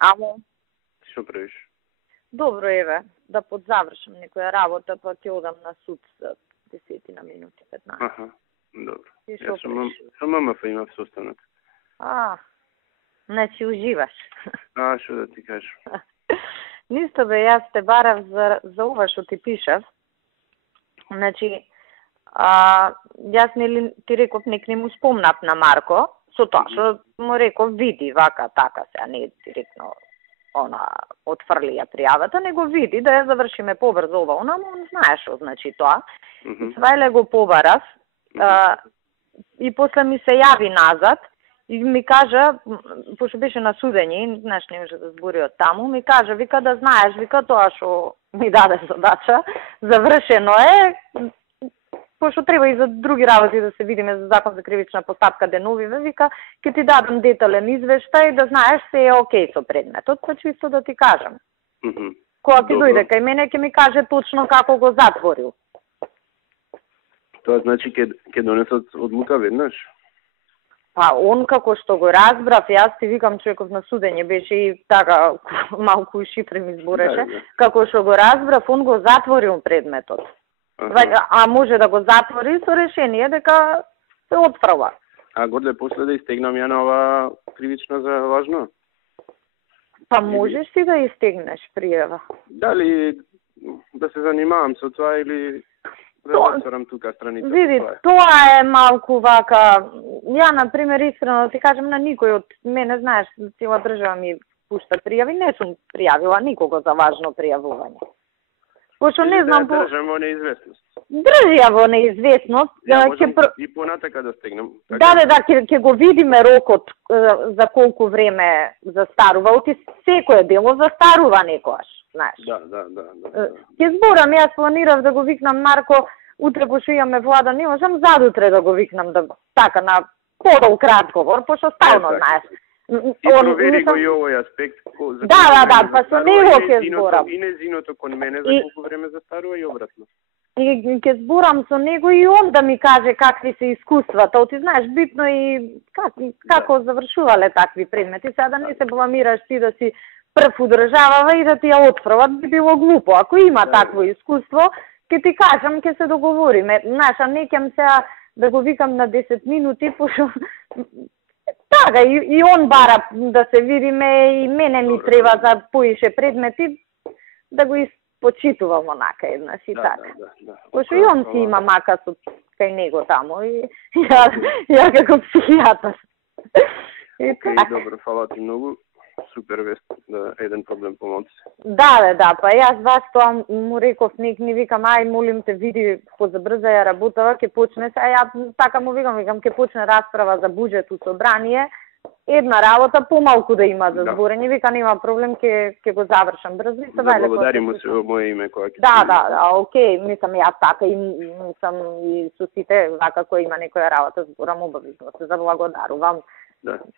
Амо, Што правиш? добро еве, да подзавршам некоја работа, па ќе одам на суд за 10 минути, 15. Аха, добро. Ти шо Јас правиш? со ММФ имав состанок. Значи уживаш. Што да ти кажам? Нисто бе, јас те барав за ова што ти пишав. Значи, јас нели ти реков, нек не му спомнав на Марко, со тоа што му реков, види, вака, така се, а не директно отфрли ја пријавата, него види да ја завршиме побрзо ова, он знае што значи тоа. Свајле го побарав, и после ми се јави назад, и ми кажа, пошто беше на судење, знаеш, не може да збори од таму, ми кажа, вика да знаеш, вика тоа што ми даде задача, завршено е, пошто треба и за други работи да се видиме за закон за кривична постапка деновиве, вика, ќе ти дадам детален извештај да знаеш се е окей со предметот, па чисто да ти кажам. Кога ти дојде кај мене, ќе ми каже точно како го затворил. Тоа значи ќе донесат одлука веднаш? Па, он како што го разбрав, јас ти викам човеков на судење, беше и така, малку шифри ми збореше, како што го разбрав, он го затворил предметот. А може да го затвори со решение дека се отфрла. А горе после да истегнам ја на ова кривична за лажно? Па можеш ти да истегнеш пријава. Дали да се занимавам со тоа или да затворам тука страница? Види, тоа е малку вака, ја например искрено ти кажам на никој од мене, знаеш, цела држава ми пушта пријави, не сум пријавила никого за важно пријавување. Пошто не знам да држам во неизвестност. Држи ја во неизвестност. И понатака да стегнам. Да, ќе го видиме рокот за колку време застарува. Оти секој дело застарува некојаш, знаеш. Да. Ќе зборам, јас планирав да го викнам Марко, утре пошто имаме влада, не можам задутре да го викнам да така на подолг разговор, пошто стално знаеш. И провери го и овој аспект. Да, па со него ќе зборам. И незиното кон мене за колку време застарува и обратно. И ќе зборам со него и он да ми каже какви се искуствата. Ти знаеш, битно и како завршувале такви предмети. Сега да не се бламираш ти да си прв удржавава и да ти ја отфрлат, би било глупо. Ако има такво искуство, ќе ти кажам, ќе се договориме. Знаеш, а не ќам сега да го викам на 10 минути, пошто така, и он бара да се видиме и мене ми треба за поише предмети да го испочитувам онака еднаш и така. Пошто и он си има мака со кај него таму и ја како психијатар. Океј, добро, фала ти многу. Супер вест, да еден проблем помоци. Да, па јас вас тоа му реков, не викам, ај молим те види, позабрзај работава, ќе почне се, а ја така му викам, ќе почне расправа за буџет у собрание, една работа помалку да има за зборење, вика нема проблем, ќе го завршам брзо и се вајле. Благодари му се во моје име кога ќе. Да, океј, мислам јас така и мислам и со сите вака кои има некоја работа зборам обавезно, се заблагодарувам.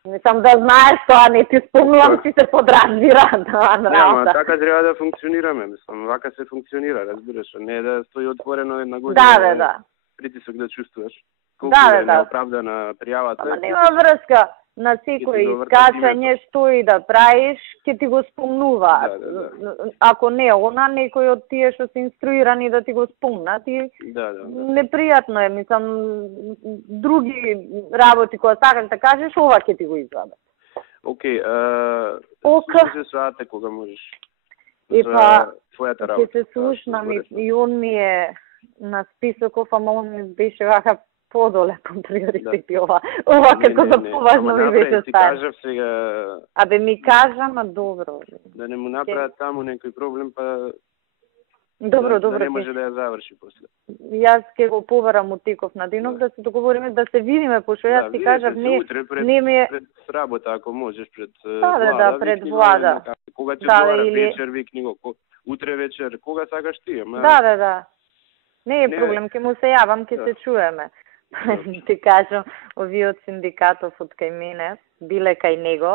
Мислам да знаеш тоа, не ти спомнувам, си се подразбира на работа. Така треба да функционираме, мислам, вака се функционира, разбираш, не е да стои отворено една година. Да. Притисок да чувствуваш. Колку е неоправдана пријавата. Ама нема врска. На секој искачање што и да правиш, ќе ти го спомнуваат. Ако не она, некој од тие што се инструирани да ти го спомнат и непријатно е, мислам, други работи која сакаш да кажеш, ова ќе ти го извадат. Океј, се сваате кога можеш. За твојата работа. Ќе се слушнам и он ми е на списоков, ама он ми беше вака подоле по приоритети ова како за поважно ми беше ставено. Ти кажав сега... Абе ми кажа, ма добро. Да не му направат таму некој проблем, па... Добро. Да не може да ја заврши после. Јас ќе го поварам од теков на денов да се договориме, да се видиме, пошто јас ти кажав, не ми е... Пред работа, ако можеш, пред влада. Пред влада. Кога ќе збора вечер, викни го. Утре вечер, кога сакаш ти? Да. Не е проблем, ќе му се јавам, ќе се чуеме. Ти кажам, овие од синдикатов од кај мене, биле кај него,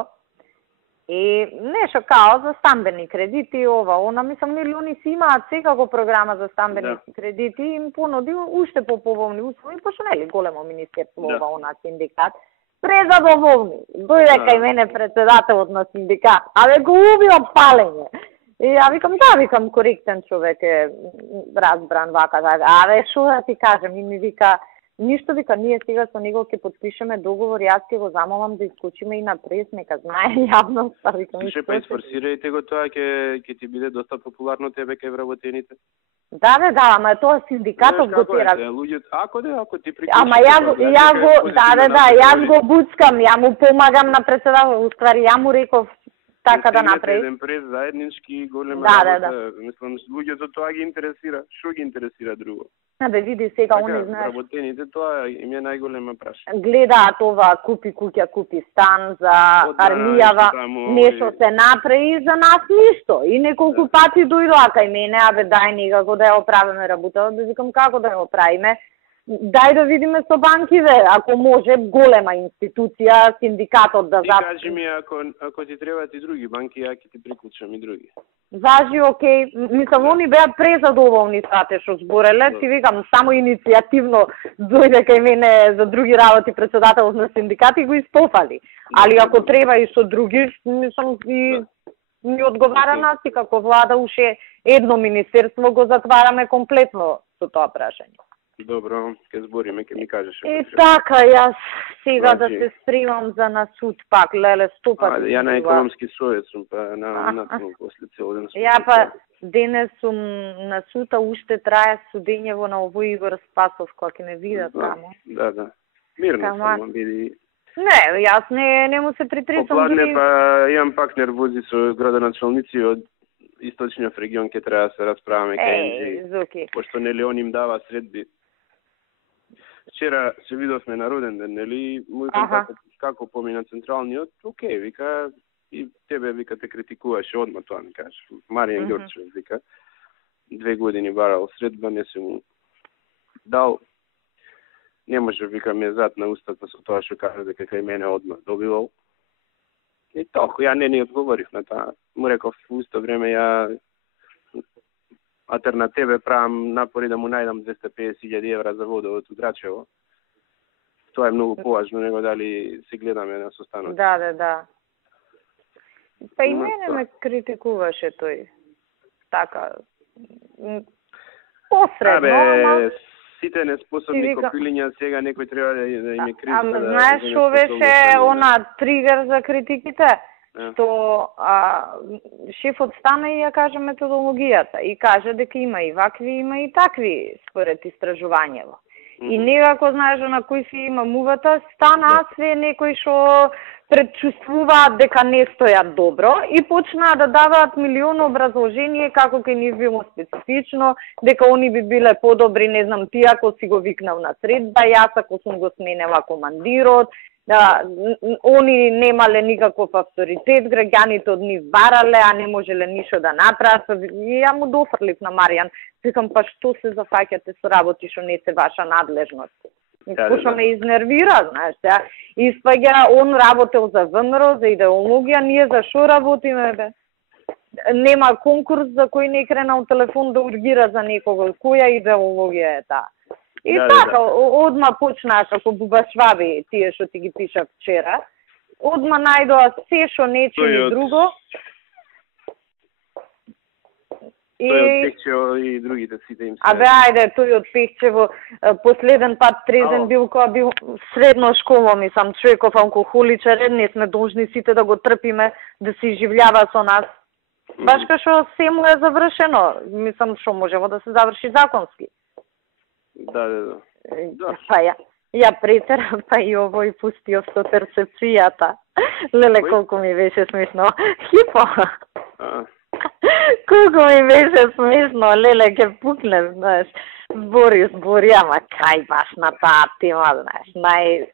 и нешто као за стамбени кредити, она, мислам, нели они си имаат секако програма за стамбени кредити, им понуди уште по поволни услови, пошто нели големо министерство, она синдикат, презадоволни. Дојде кај мене председателот на синдикат. Абе го уби од палење. И ја викам, да, викам, коректен човек е, разбран, вака, така. Абе, шо да ти кажем? И ми вика, ништо, вика, ние сега со него ќе подпишеме договор, јас ќе го замолам да искочиме и на прес, нека знае јавноста, викам. Слушај, па изфорсирајте го тоа, ќе ти биде доста популарно тебе кај вработените. Да, бе, да, ама тоа синдикатот го тера. Ако ти приклучиш... Ама ја го, јас го буцкам, ја му помагам на председател, уствари, ја му реков така да направи. Еден прес заеднички голема работа. Мислам, луѓето тоа ги интересира. Што ги интересира друго? Бе, види сега, они знаеш. Работените, тоа им е најголема прашање. Гледаат ова, купи куќа, купи стан за армијава, нешто се направи за нас ништо. И неколку пати дојдоа кај мене, абе дај некако да ја оправиме работата, да викам како да ја оправиме. Дај да видиме со банките, ако може, голема институција, синдикатот да запиши. Ти кажи ми, ако ти требаат и други банки, ја ќе ти приклучам и други. Важи, окей. Мислам, они беа презадоволни сате што збореле. Ти викам, само иницијативно дојде кај мене за други работи председателот на синдикат и го испофали. Али ако треба и со други, мислам, и ни одговара нас и како влада уште едно министерство го затвараме комплетно со тоа прашање. Добро, ќе збориме, ќе ми кажеш. И така, јас сега да се спремам за на суд пак, леле, 100 пати. Ја на економски совет сум, па на после цело ден сум. Ја па денес сум на суд, а уште трае судењево на овој Игор Спасов, кој ќе ме видат таму. Да. Мирно сум, биди. Не, јас не му се притресам. Попладне, па имам пак нервози со градоначалници од источниот регион, ќе треба да се расправаме кај пошто нели он им дава средби. Вчера се видовме на роден ден, нели, му како помина централниот, окей, вика, и тебе, вика, те критикуваше одма тоа, ми кажеш. Маријан Ѓорчев, вика, 2 години барал средба, не се му дал, не може, вика, ме зад на устата со тоа што кажа дека кај мене одма добивал. И толку, ја не одговорив на тоа. Му реков, в исто време ја на тебе правам напори да му најдам 250.000 евра за водовод у Драчево. Тоа е многу поважно него дали се гледаме на состанок. Да. Па и мене ме критикуваше тој. Така. Посредно, ама... Сите неспособни копилиња сега некој треба да им е крив. Ама знаеш што беше она тригер за критиките? Што шефот стана и ја каже методологијата и каже дека има и вакви, има и такви според истражувањево. И некако, знаеш, на кој си има мувата, стана све некои што предчувствуваат дека не стојат добро и почнаа да даваат милион образложение како ќе ни било специфично, дека они би биле подобри, не знам, ти ако си го викнал на средба, јас ако сум го сменела командирот, они немале никаков авторитет, граѓаните од нив барале, а не можеле ништо да направат. И ја му дофрлив на Маријан. Викам, па што се зафаќате со работи што не се ваша надлежност? Пошто ме изнервира, знаеш, сега. Испаѓа, он работел за ВМРО, за идеологија, ние за шо работиме, бе? Нема конкурс за кој не кренал телефон да ургира за некого. Која идеологија е таа? И така, одма почнаа како бубашваби, тие што ти ги пиша вчера. Одма најдоа се што нече и друго. Тој од Пехчево и другите сите им се... Абе, ајде, тој од Пехчево последен пат трезен бил кога бил средно школа, мислам, човеков алкохоличар, не сме должни сите да го трпиме, да се изживљава со нас. Баш кај што се му е завршено, мислам, што можево да се заврши законски. Да. Па ја претера, па и овој пустиов со перцепцијата. Леле, колку ми беше смешно. Хипо! Колку ми беше смешно, леле, ке пукнем, знаеш. Збори, ама кај баш на таа тема, знаеш.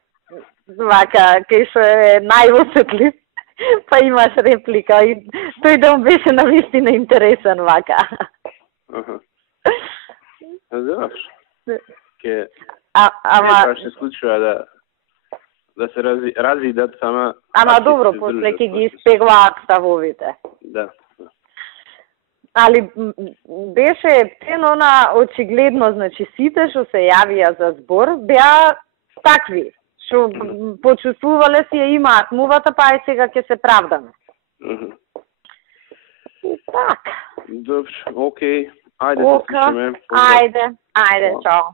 Вака, кај што е најосетлив, па имаш реплика. И тој дом беше навистина интересен, вака. Знаеш. Ама се случува да се разидат сама. Ама добро, после ќе ги испеглаат ставовите. Да. Али беше тено на очигледно, значи сите што се јавија за збор беа такви, Што почувствувале си ја имаат мувата, па е сега ќе се правдаме. И така. Добро, окей. Ајде, се слушаме. Ајде, чао.